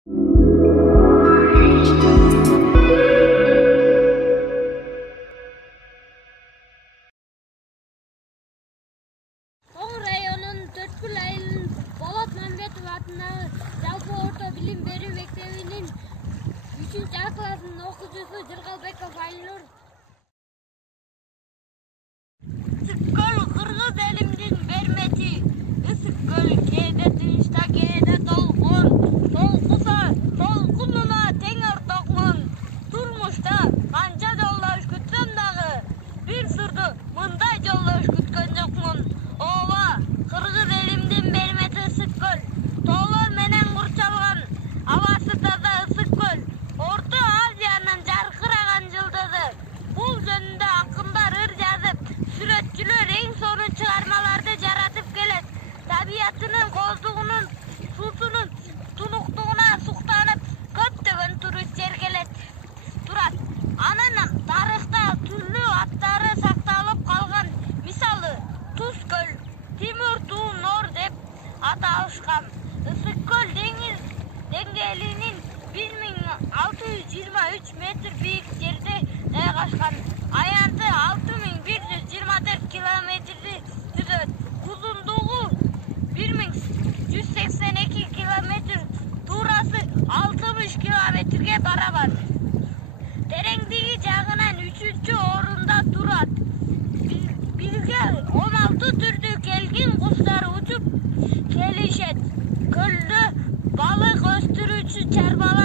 Toң rayonunun Төрткүл айылынын Болот Мамбетов атындагы жалпы орто билим берүү мектебинин 3-А классынын окуучусу Жыргалбеков Айнур. Ысык-көл кыргыз элимдин бермети. Ысык-көл кээде тынчта, кээде толкун. Толкуса толкунуна тең ортокмун. Турмушта канча жолдош күтсөм дагы бир сурду мындай жолдош күткөн жокмун. Ооба, кыргыз элимдин бермети ысык-көл. Тоолор менен курчалган, абасы таза ысык-көл. Орто Азиянын жаркыраган жылдызы. Бул жөнүндө акындар ыр жазып, сүрөтчүлөр эң сонун чыгармаларды жаратып келет. Табиятынын коздугунун, суусунун тунуктугуна суктанып, көптөгөн туристтер келет. Турат. Анын тарыхта түрлүү аттары сакталып калган. Мисалы, Туз-көл, Тимир-туу Нор деп аталышкан. Ысык-көл деңиз деңгээлинин 1623 метр бийик жерде жайгашкан. Аянты 6124 километрди түзөт. Узундугу 1182 километр, туурасы 60 километрге барабар. Тереңдиги жагынан 3-орунда турат. Бизге 16 түрдүү келгин куштар учуп келишет. Көлдө балык өстүрүүчү чарбалар